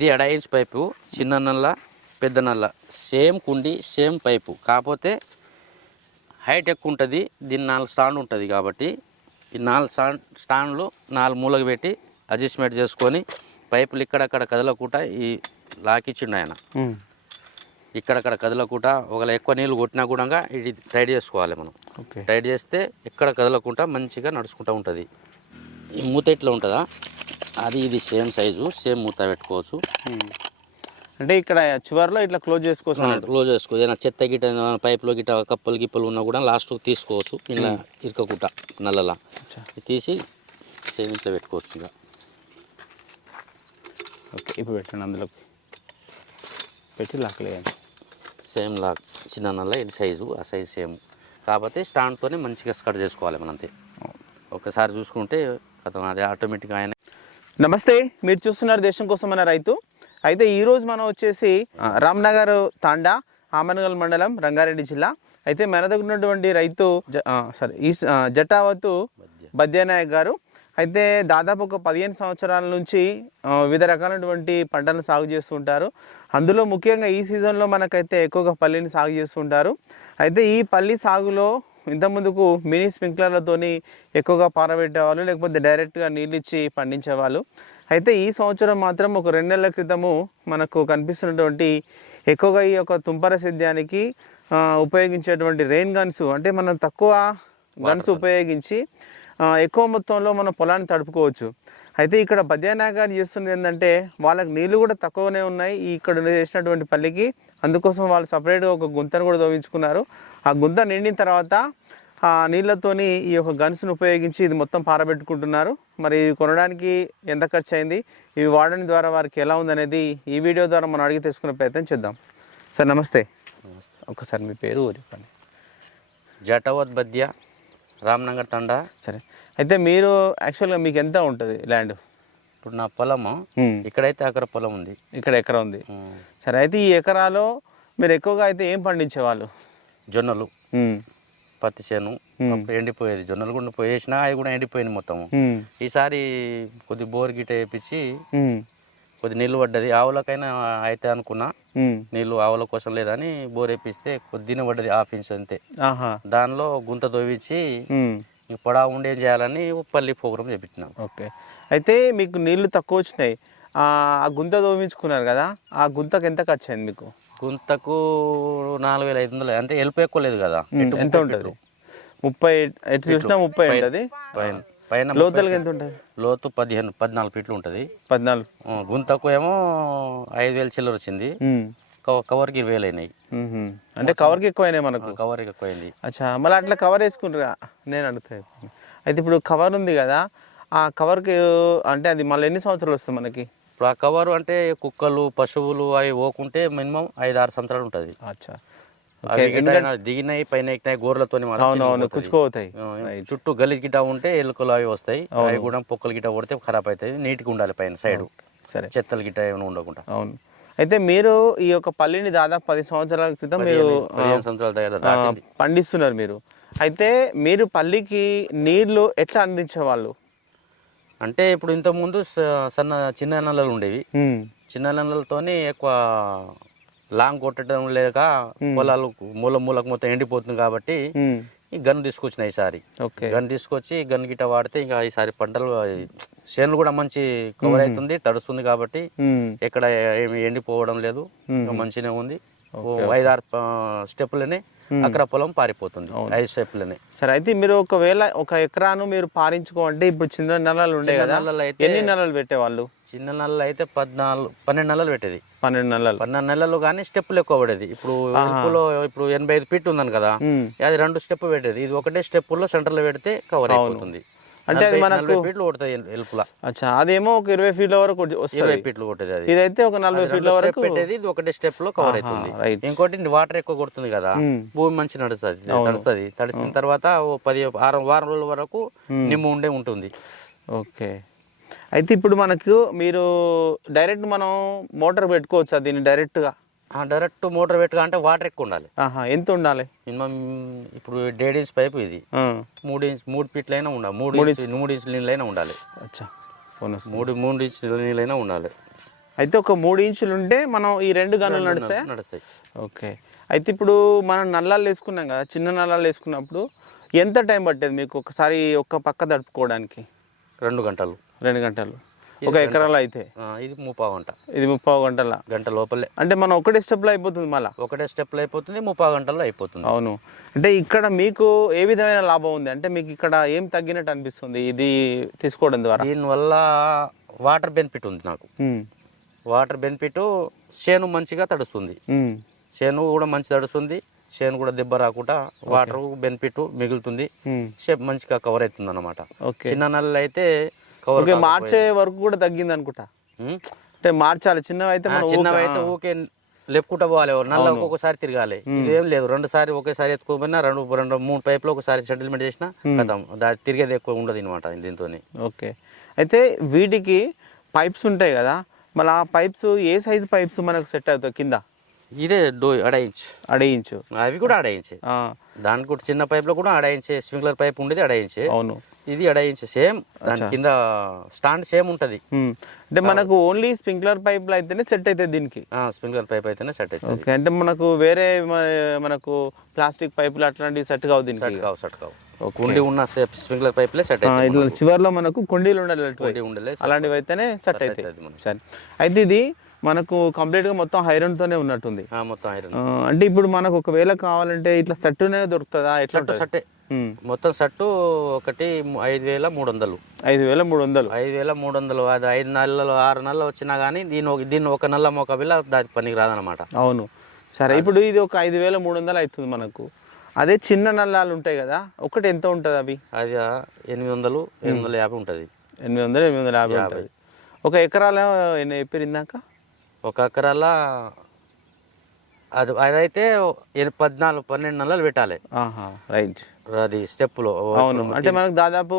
ఇది inch pipe చిన్న నల్ల పెద్ద నల్ల. సేమ్ కుండి సేమ్ పైపు. కాకపోతే హైట్ ఎక్కువ ఉంటుంది దీని నాలుగు స్టాండ్ ఉంటుంది కాబట్టి ఈ నాలుగు స్టాండ్ స్టాండ్లు నాలుగు మూలకు పెట్టి అడ్జస్ట్మెంట్ చేసుకొని పైపులు ఇక్కడక్కడ కదలకుండా ఈ లాకిచ్చిండు ఆయన. ఇక్కడక్కడ కదలకుండా ఒకవేళ ఎక్కువ నీళ్ళు కొట్టినా కూడా ఇది టైట్ చేసుకోవాలి మనం. టైట్ చేస్తే ఎక్కడ కదలకుండా మంచిగా నడుచుకుంటూ ఉంటుంది. ఈ మూత ఇట్లా ఉంటుందా? అది ఇది సేమ్ సైజు సేమ్ మూత పెట్టుకోవచ్చు. అంటే ఇక్కడ చివరిలో ఇట్లా క్లోజ్ చేసుకోవచ్చు క్లోజ్ చేసుకో ఏదైనా చెత్త గిట్ట పైపులో గిట్ట కప్పలు గిప్పలు ఉన్నా కూడా లాస్ట్ తీసుకోవచ్చు ఇలా ఇరకకుండా నల్లలా. తీసి సేమ్ ఇట్లా పెట్టుకోవచ్చు ఇక. ఓకే ఇప్పుడు పెట్టండి అందులోకి. పెట్టి లాక్కలేయండి సేమ్ లా చిన్న నల్ల ఇది సైజు ఆ సైజు సేమ్. కాకపోతే స్టాండ్తోనే మంచిగా స్కట్ చేసుకోవాలి మనం అంతే ఒకసారి చూసుకుంటే అతను అది ఆటోమేటిక్గా ఆయన నమస్తే మీరు చూస్తున్నారు దేశం కోసం మన రైతు. అయితే ఈరోజు మనం వచ్చేసి రామ్నగర్ తాండా ఆమనగల్ మండలం రంగారెడ్డి జిల్లా. అయితే మన దగ్గర ఉన్నటువంటి రైతు సారీ ఈ జటావతు బద్యానాయక్ గారు. అయితే దాదాపు ఒక పదిహేను సంవత్సరాల నుంచి వివిధ రకాలైనటువంటి పంటలను సాగు చేస్తుంటారు అందులో ముఖ్యంగా ఈ సీజన్లో మనకైతే ఎక్కువగా పల్లిని సాగు చేస్తుంటారు అయితే ఈ పల్లి సాగులో ఇంతకుముందుకు మినీ స్ప్రింక్లర్లతోని ఎక్కువగా పారబెట్టేవాళ్ళు లేకపోతే డైరెక్ట్గా నీళ్ళు ఇచ్చి పండించేవాళ్ళు. అయితే ఈ సంవత్సరం మాత్రం ఒక రెండు నెలల క్రితము మనకు కనిపిస్తున్నటువంటి ఎక్కువగా ఈ యొక్క తుంపర సేద్యానికి ఉపయోగించేటువంటి రెయిన్ గన్స్ అంటే మనం తక్కువ గన్స్ ఉపయోగించి ఎక్కువ మొత్తంలో మన పొలాన్ని తడుపుకోవచ్చు. అయితే ఇక్కడ బద్యానాయక్ గారు చేస్తున్నది ఏంటంటే వాళ్ళకి నీళ్ళు కూడా తక్కువనే ఉన్నాయి. ఇక్కడ చేసినటువంటి పల్లికి అందుకోసం వాళ్ళు సపరేట్గా ఒక గుంతను కూడా తోవించుకున్నారు ఆ గుంత నిండిన తర్వాత ఆ నీళ్ళతోని ఈ యొక్క గన్స్ను ఉపయోగించి ఇది మొత్తం పారబెట్టుకుంటున్నారు. మరి ఇవి కొనడానికి ఎంత ఖర్చు అయింది ఇవి వాడడం ద్వారా వారికి ఎలా ఉందనేది ఈ వీడియో ద్వారా మనం అడిగి తెలుసుకునే ప్రయత్నం చేద్దాం. సార్ నమస్తే. ఒకసారి మీ పేరు చెప్పండి. జటవత్ బద్య రామ్నగర్ తండా. సరే. అయితే మీరు యాక్చువల్గా మీకు ఎంత ఉంటుంది ల్యాండ్ ఇప్పుడు నా పొలము ఇక్కడైతే అక్కడ పొలం ఉంది. ఇక్కడ ఎకరా ఉంది. సరే అయితే ఈ ఎకరాలో మీరు ఎక్కువగా అయితే ఏం పండించేవాళ్ళు? జొన్నలు. పత్తి చేను. ఎండిపోయేది. జొన్నలు కూడా పోయేసినా అవి కూడా ఎండిపోయింది మొత్తము. ఉమ్, ఈసారి కొద్ది బోర్ గిట్ట వేపించి కొద్ది నీళ్ళు పడ్డది. ఆవులకైనా అయితే అనుకున్నా. నీళ్ళు ఆవుల కోసం లేదని బోర్ వేపిస్తే కొద్దినే పడ్డది హాఫ్ ఇంచ్ అంతే. ఆహా. దానిలో గుంత తవ్వించి ఉమ్, ఈ పొడా ఉండే చేయాలని పల్లి ప్రోగ్రామ్ చేపించినాం. ఓకే. అయితే మీకు నీళ్ళు తక్కువ వచ్చినాయి. ఆ గుంత తోమించుకున్నారు కదా ఆ గుంతకు ఎంత ఖర్చు అయింది మీకు? గుంతకు నాలుగు వేల ఐదు వందలు అంటే ఎలుపు ఎక్కువ లేదు కదా. ఎంత ఉంటుంది? ముప్పై ఎటు చూసినా ముప్పై ఉంటుంది? పైన పైన లోతలుగా ఎంత ఉంటుంది? లోతు పదిహేను పద్నాలుగు ఫీట్లు ఉంటుంది. పద్నాలుగు. గుంతకు ఏమో ఐదు వేలు చిల్లర వచ్చింది. కవర్కి ఇరవై వేలు అయినాయి. అంటే కవర్కి ఎక్కువైనాయి మనకు. కవర్కి ఎక్కువైంది. అచ్చా మళ్ళీ అట్లా కవర్ వేసుకుంటారా? నేను అడుగుతా. అయితే ఇప్పుడు కవర్ ఉంది కదా ఆ కవర్కి అంటే అది మళ్ళీ ఎన్ని సంవత్సరాలు వస్తుంది మనకి? ఇప్పుడు ఆ కవర్ అంటే కుక్కలు పశువులు అవి పోకుంటే మినిమం ఐదు ఆరు సంవత్సరాలు ఉంటుంది. అచ్చా. దిగినాయి పైన ఎక్కినాయి గోర్లతో కుచ్చుకోతాయి చుట్టూ గలీజ్ గిట్ట ఉంటే ఎలుకలు అవి వస్తాయి. అవి కూడా పొక్కలు గిట్ట కొడితే ఖరాబ్ అవుతాయి నీట్గా ఉండాలి పైన సైడ్. సరే. చెత్తలు గిట్ట ఏమైనా ఉండకుండా. అవును. అయితే మీరు ఈ యొక్క పల్లిని దాదాపు పది సంవత్సరాల క్రితం మీరు పండిస్తున్నారు మీరు. అయితే మీరు పల్లికి నీళ్ళు ఎట్లా అందించేవాళ్ళు? అంటే ఇప్పుడు ఇంత ముందు సన్న చిన్న నల్లలు ఉండేవి. చిన్న నల్లలతోని ఎక్కువ లాంగ్ కొట్టడం లేక పొలాలు మూల మూలకు మొత్తం ఎండిపోతుంది కాబట్టి ఈ గన్ తీసుకొచ్చిన ఈసారి. ఓకే. గన్ తీసుకొచ్చి గన్ గిట్ట వాడితే ఇంకా ఈసారి పంటలు చేనులు కూడా మంచి కవర్ అవుతుంది తడుస్తుంది కాబట్టి ఎక్కడ ఏమి ఎండిపోవడం లేదు మంచిగానే ఉంది. ఐదారు ఆ, స్టెప్పులనే అక్కడ పొలం పారిపోతుంది ఐదు స్టెప్పులనే సరే అయితే మీరు ఒకవేళ ఒక ఎకరాను మీరు పారించుకోవాలంటే ఇప్పుడు చిన్న నల్లలు ఉండే కదా ఎన్ని నల్లలు పెట్టేవాళ్ళు? చిన్న నెలలు అయితే పద్నాలుగు పన్నెండు నెలలు పెట్టేది. పన్నెండు నల్లలు. పన్నెండు నెలలు కానీ స్టెప్పులు ఎక్కువ పడేది. ఇప్పుడు ఇప్పుడు ఎనభై ఐదు ఫీట్ ఉందని కదా అది రెండు స్టెప్ పెట్టేది. ఇది ఒకటే స్టెప్పుల్లో సెంటర్లో పెడితే కవర్ అయిపోతుంది. అంటే అది మనకు- ఫీట్లు కొడుతుంది ఎలుపుల అచ్చా అదేమో ఒక ఇరవై ఫీట్ల వరకు ఇరవై ఫీట్లు కొట్టేది అది. ఇదైతే ఒక నలభై ఫీట్ల వరకు పెట్టేది ఇది ఒకటే స్టెప్లో కవర్ అవుతుంది. ఇంకోటి వాటర్ ఎక్కువ కొడుతుంది కదా భూమి మంచి నడుస్తుంది తడుస్తుంది తడిసిన తర్వాత పది ఆరు వారం రోజుల వరకు నిమ్ము ఉండే ఉంటుంది. ఓకే. అయితే ఇప్పుడు మనకు మీరు డైరెక్ట్ మనం మోటార్ పెట్టుకోవచ్చా దీన్ని డైరెక్ట్గా? డైరెక్ట్ మోటార్ పెట్టుగా అంటే వాటర్ ఎక్కువ ఉండాలి. ఎంత ఉండాలి? మినిమం ఇప్పుడు డేడ్ ఇంచ్ పైపు ఇది. మూడు ఇంచ్ మూడు ఫీట్లు అయినా ఉండాలి. మూడు ఇంచ్ మూడు ఇంచ్ నీళ్ళైనా ఉండాలి. మూడు మూడు ఇంచ్ నీళ్ళైనా ఉండాలి. అయితే ఒక మూడు ఇంచులు ఉంటే మనం ఈ రెండు గనులు నడుస్తాయా నడుస్తాయి. ఓకే. అయితే ఇప్పుడు మనం నల్లాలు వేసుకున్నాం కదా చిన్న నల్లాలు వేసుకున్నప్పుడు ఎంత టైం పట్టేది మీకు? ఒకసారి ఒక్క పక్క తడుపుకోవడానికి? రెండు గంటలు. రెండు గంటలు. ఒక ఎకరాలో అయితే? ఇది ముప్పావు గంట. ఇది ముప్పావు గంటల? గంట లోపలే. అంటే మనం ఒకటే స్టెప్లో అయిపోతుంది మళ్ళా? ఒకటే స్టెప్లో అయిపోతుంది ముప్పావు గంటల్లో అయిపోతుంది. అవును. అంటే ఇక్కడ మీకు ఏ విధమైన లాభం ఉంది? అంటే మీకు ఇక్కడ ఏం తగ్గినట్టు అనిపిస్తుంది ఇది తీసుకోవడం ద్వారా? దీనివల్ల వాటర్ బెనిఫిట్ ఉంది నాకు. వాటర్ బెనిఫిట్ చేను మంచిగా తడుస్తుంది. చేను కూడా మంచి తడుస్తుంది. చేను కూడా దెబ్బ రాకుండా వాటర్ బెనిఫిట్ మిగులుతుంది. మంచిగా కవర్ అవుతుంది అనమాట ఓకే. చిన్న నల్ల అయితే ఓకే మార్చే వరకు కూడా తగ్గింది అనుకుంటా. అంటే మార్చాలి చిన్నవి అయితే చిన్నవి అయితే ఊకే లెప్పుకుంటా పోవాలి నల్ల ఒక్కొక్కసారి తిరగాలి. ఇదేం లేదు. రెండు సారి ఒకేసారి ఎత్తుకోపోయినా రెండు రెండు మూడు పైపులు ఒకసారి సెటిల్మెంట్ చేసినా కదా దాని తిరిగేది ఎక్కువ ఉండదు అనమాట దీంతో ఓకే. అయితే వీటికి పైప్స్ ఉంటాయి కదా. మళ్ళీ ఆ పైప్స్ ఏ సైజు పైప్స్ మనకు సెట్ అవుతాయి కింద? ఇదే డో అడయించు అడయించు అవి కూడా అడయించే ఆ, దానికి కూడా చిన్న పైపులో కూడా అడయించే స్ప్రింక్లర్ పైప్ ఉండేది అడయించే అవును. ఇది అడయించే సేమ్ దాని కింద స్టాండ్ సేమ్ ఉంటుంది. అంటే మనకు ఓన్లీ స్ప్రింక్లర్ పైప్లు అయితేనే సెట్ అవుతుంది దీనికి. స్ప్రింక్లర్ పైప్ అయితేనే సెట్ అవుతుంది ఓకే అంటే మనకు వేరే మనకు ప్లాస్టిక్ పైపులు అట్లాంటివి సెట్ కావు దీనికి. సెట్ కావు సెట్ కావు. కుండి ఉన్న స్ప్రింక్లర్ పైప్లే సెట్ ఆ, అవుతుంది ఇట్లా చివర్లో మనకు కొండీలు ఉండాలి ఉండలే అలాంటివి అయితేనే సెట్ అవుతుంది. సరే. అయితే ఇది మనకు కంప్లీట్గా మొత్తం ఐరన్ తోనే ఉన్నట్టుంది. ఆ, మొత్తం ఐరన్ అంటే ఇప్పుడు మనకు ఒకవేళ కావాలంటే ఇట్లా సెట్టునే దొరుకుతుందా? ఎట్లా సట్టే మొత్తం సట్టు ఒకటి ఐదు వేల మూడు వందలు. ఐదు వేల మూడు వందలు. ఐదు వేల మూడు వందలు అది ఐదు నెలలు ఆరు నెలలు వచ్చినా కానీ దీని దీన్ని ఒక నెల మొక్క బిల్ల దానికి పనికి రాదనమాట అవును. సరే ఇప్పుడు ఇది ఒక ఐదు వేల మూడు వందలు అవుతుంది మనకు. అదే చిన్న నల్లాలు ఉంటాయి కదా ఒకటి ఎంత ఉంటుంది అవి? అది ఎనిమిది వందలు ఎనిమిది వందల యాభై ఉంటుంది. ఎనిమిది వందలు ఎనిమిది వందల యాభై ఉంటుంది. ఒక ఎకరాలో ఎన్ని చెప్పారు ఇందాక ఒక ఎకరాల అది అదైతే పద్నాలుగు పన్నెండు నెలలు పెట్టాలి. రైట్. అది స్టెప్పులో. అవును. అంటే మనకు దాదాపు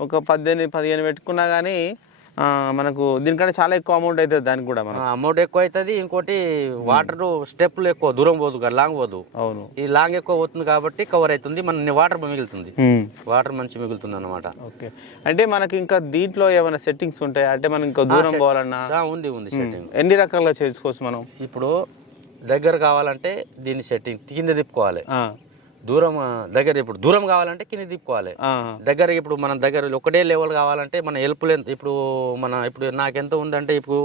ఒక పద్దెనిమిది పదిహేను పెట్టుకున్నా కానీ మనకు దీనికంటే చాలా ఎక్కువ అమౌంట్ అవుతుంది దానికి కూడా మనం అమౌంట్ ఎక్కువ అవుతుంది ఇంకోటి వాటర్ స్టెప్పులు ఎక్కువ దూరం పోదు కదా, లాంగ్ పోదు. అవును. ఈ లాంగ్ ఎక్కువ పోతుంది కాబట్టి కవర్ అవుతుంది. మన వాటర్ మిగులుతుంది. వాటర్ మంచి మిగులుతుంది అనమాట ఓకే. అంటే మనకి ఇంకా దీంట్లో ఏమైనా సెట్టింగ్స్ ఉంటాయి? అంటే మనం ఇంకా దూరం పోవాలన్నా? ఉంది ఉంది సెట్టింగ్ ఎన్ని రకాలుగా చేసుకోవచ్చు మనం? ఇప్పుడు దగ్గర కావాలంటే దీన్ని సెట్టింగ్ కింద తిప్పుకోవాలి. దూరం దగ్గర ఇప్పుడు దూరం కావాలంటే కింద తిప్పుకోవాలి. దగ్గర ఇప్పుడు మన దగ్గర ఒకటే లెవెల్ కావాలంటే మన హెల్ప్ లెంత్ ఇప్పుడు మన ఇప్పుడు నాకు ఎంత ఉందంటే ఇప్పుడు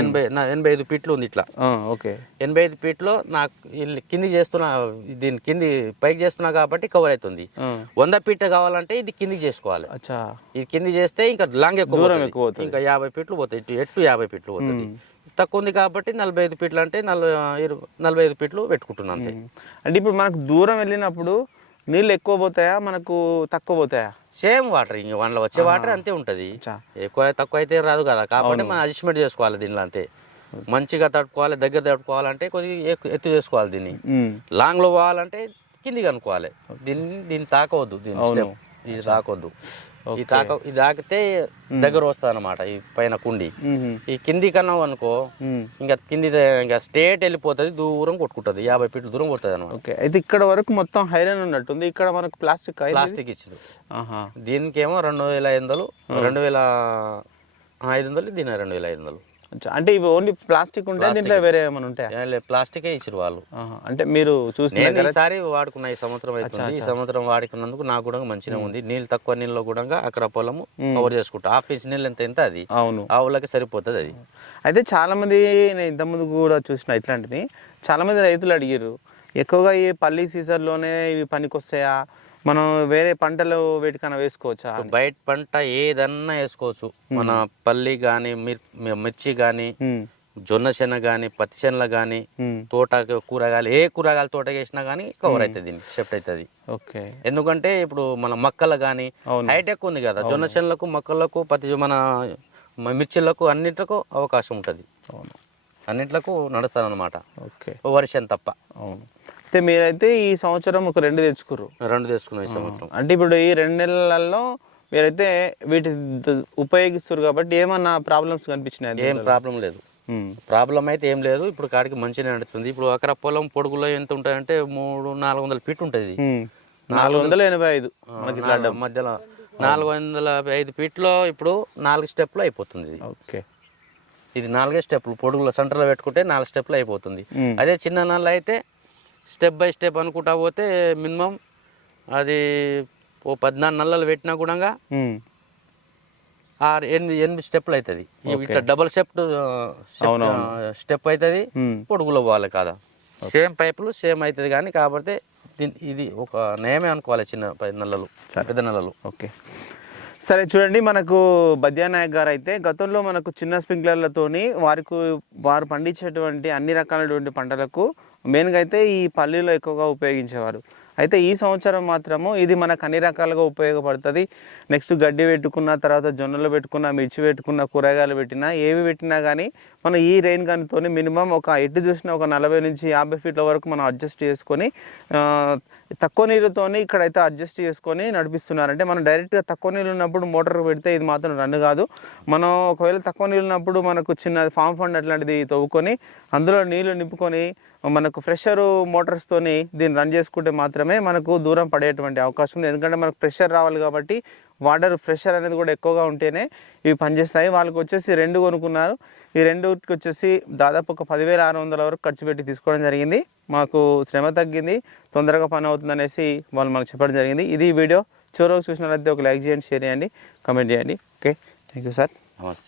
ఎనభై నా ఎనభై ఐదు ఫీట్లు ఉంది ఇట్లా. ఓకే. ఎనభై ఐదు ఫీట్లో నాకు ఇల్లు కింది చేస్తున్నా దీని కింది పైకి చేస్తున్నా కాబట్టి కవర్ అవుతుంది. వంద ఫీట్ కావాలంటే ఇది కిందికి చేసుకోవాలి. ఇది కింది చేస్తే ఇంకా లాంగ్ ఎక్కువ. ఇంకా యాభై ఫీట్లు పోతాయి. ఎట్టు యాభై ఫీట్లు పోతుంది. తక్కువ ఉంది కాబట్టి నలభై ఐదు ఫీట్లు అంటే నలభై నలభై ఐదు ఫీట్లు పెట్టుకుంటున్నాను అంతే. అంటే ఇప్పుడు మనకు దూరం వెళ్ళినప్పుడు నీళ్ళు ఎక్కువ పోతాయా? మనకు తక్కువ పోతాయా? సేమ్ వాటర్ ఇంక వాళ్ళ వచ్చే వాటర్ అంతే ఉంటది. ఎక్కువ తక్కువ అయితే రాదు కదా. కాబట్టి మనం అడ్జస్ట్మెంట్ చేసుకోవాలి దీనిలో అంతే. మంచిగా తట్టుకోవాలి దగ్గర తట్టుకోవాలంటే కొద్దిగా ఎత్తు చేసుకోవాలి దీన్ని. ఉమ్. లాంగ్లో పోవాలంటే కిందికి అనుకోవాలి దీన్ని దీన్ని తాకవద్దు దీన్ని. ఇది తాకొద్దు. ఇది తాక ఇది తాకితే దగ్గర వస్తుంది అనమాట ఈ పైన కుండి. ఈ కింది కన్నా అనుకో. ఇంకా కింది ఇంకా స్టేట్ వెళ్ళిపోతుంది దూరం కొట్టుకుంటుంది యాభై ఫీట్లు దూరం కొడుతుంది అనమాట ఓకే. అయితే ఇక్కడ వరకు మొత్తం హైరన్ ఉన్నట్టుంది. ఇక్కడ మనకు ప్లాస్టిక్ ప్లాస్టిక్ ఇచ్చింది దీనికేమో రెండు వేల ఐదు వందలు రెండు వేల ఐదు వందలు దీని రెండు వేల ఐదు వందలు. అంటే ఇవి ఓన్లీ ప్లాస్టిక్ ఉంటాయి దీంట్లో వేరే ఏమైనా ఉంటాయా? ప్లాస్టికే ఇచ్చారు వాళ్ళు. అంటే మీరు చూసిన ఈసారి వాడుకున్న ఈ సంవత్సరం అవుతుంది ఈ సంవత్సరం వాడుకున్నందుకు నాకు కూడా మంచిగా ఉంది. నీళ్ళు తక్కువ నీళ్ళలో కూడా అక్కడ పొలము కవర్ చేసుకుంటా. ఆఫీస్ నీళ్ళు ఎంత ఎంత అది. అవును. ఆవులకి సరిపోతుంది అది. అయితే చాలా మంది నేను ఇంతకుముందు కూడా చూసిన ఇట్లాంటివి చాలా మంది రైతులు అడిగారు ఎక్కువగా ఈ పల్లి సీజన్లోనే ఇవి పనికొస్తాయా? మనం వేరే పంటలు వేటికన్నా వేసుకోవచ్చా? బయట పంట ఏదన్నా వేసుకోవచ్చు. మన పల్లి కానీ మిర్చి కానీ జొన్న శనగ కానీ పత్తి శనగ కానీ తోట కూరగాయలు ఏ కూరగాయల తోట వేసినా కానీ కవర్ అవుతుంది షెఫ్ట్ అవుతుంది ఓకే. ఎందుకంటే ఇప్పుడు మన మక్కలు కానీ. హైటెక్ ఉంది కదా జొన్న శనలకు మొక్కలకు పత్తి మన మిర్చిలకు అన్నింటికు అవకాశం ఉంటుంది. అవును. అన్నింటిలకు నడుస్తాను అనమాట ఓకే. వర్షం తప్ప. అవును. అయితే మీరైతే ఈ సంవత్సరం ఒక రెండు తెచ్చుకుర్రు. రెండు తీసుకున్నాం ఈ సంవత్సరం. అంటే ఇప్పుడు ఈ రెండు నెలలలో మీరైతే వీటి ఉపయోగిస్తారు కాబట్టి ఏమన్నా ప్రాబ్లమ్స్ కనిపించినాయి ఏం ప్రాబ్లం లేదు. ప్రాబ్లం అయితే ఏం లేదు. ఇప్పుడు కాడికి మంచిగా నడుస్తుంది. ఇప్పుడు అక్కడ పొలం పొడుగులో ఎంత ఉంటాయంటే మూడు నాలుగు వందల ఫీట్ ఉంటుంది నాలుగు వందల ఎనభై ఐదు మనకి మధ్యలో నాలుగు వందల ఐదు ఫీట్లో ఇప్పుడు నాలుగు స్టెప్లో అయిపోతుంది ఓకే. ఇది నాలుగే స్టెప్లు. పొడుగుల సెంటర్లో పెట్టుకుంటే నాలుగు స్టెప్లు అయిపోతుంది. అదే చిన్న నల్ల అయితే స్టెప్ బై స్టెప్ అనుకుంటా పోతే మినిమం అది ఓ పద్నాలుగు నల్లలు పెట్టినా కూడా. ఆరు ఎనిమిది ఎనిమిది స్టెప్లు అవుతుంది ఇట్లా డబల్ స్టెప్ స్టెప్ అవుతుంది. పొడుగులో పోవాలి కదా. సేమ్ పైపులు సేమ్ అవుతుంది కానీ కాకపోతే దీని- ఇది ఒక నయమే అనుకోవాలి చిన్న పై నల్లలు పెద్ద నల్లలు. ఓకే. సరే చూడండి మనకు బద్యానాయక్ గారు అయితే గతంలో మనకు చిన్న స్ప్రింక్లర్లతోని వారికి వారు పండించేటువంటి అన్ని రకాలైనటువంటి పంటలకు మెయిన్గా అయితే ఈ పల్లీలో ఎక్కువగా ఉపయోగించేవారు. అయితే ఈ సంవత్సరం మాత్రము ఇది మనకు అన్ని రకాలుగా ఉపయోగపడుతుంది. నెక్స్ట్ గడ్డి పెట్టుకున్న తర్వాత జొన్నలు పెట్టుకున్న మిర్చి పెట్టుకున్న కూరగాయలు పెట్టినా ఏవి పెట్టినా కానీ మనం ఈ రెయిన్ గన్తోని మినిమం ఒక ఎటు చూసిన ఒక నలభై నుంచి యాభై ఫీట్ల వరకు మనం అడ్జస్ట్ చేసుకొని తక్కువ నీళ్ళతోని ఇక్కడైతే అడ్జస్ట్ చేసుకొని నడిపిస్తున్నారంటే మనం డైరెక్ట్గా తక్కువ నీళ్ళు ఉన్నప్పుడు మోటార్ పెడితే ఇది మాత్రం రన్ కాదు. మనం ఒకవేళ తక్కువ నీళ్ళు ఉన్నప్పుడు మనకు చిన్న ఫామ్ ఫండ్ అట్లాంటిది తవ్వుకొని అందులో నీళ్ళు నింపుకొని మనకు ప్రెషర్ మోటార్స్తోని దీన్ని రన్ చేసుకుంటే మాత్రమే మనకు దూరం పడేటువంటి అవకాశం ఉంది. ఎందుకంటే మనకు ప్రెషర్ రావాలి కాబట్టి వాటర్ ప్రెషర్ అనేది కూడా ఎక్కువగా ఉంటేనే ఇవి పనిచేస్తాయి. వాళ్ళకి వచ్చేసి రెండు కొనుక్కున్నారు. ఈ రెండుకి వచ్చేసి దాదాపు ఒక పదివేల ఆరు వందల వరకు ఖర్చు పెట్టి తీసుకోవడం జరిగింది. మాకు శ్రమ తగ్గింది. తొందరగా పని అవుతుంది అనేసి వాళ్ళు మనకు చెప్పడం జరిగింది. ఇది వీడియో. చివరకు చూసినట్లయితే ఒక లైక్ చేయండి షేర్ చేయండి కమెంట్ చేయండి. ఓకే థ్యాంక్ యూ సార్ నమస్తే.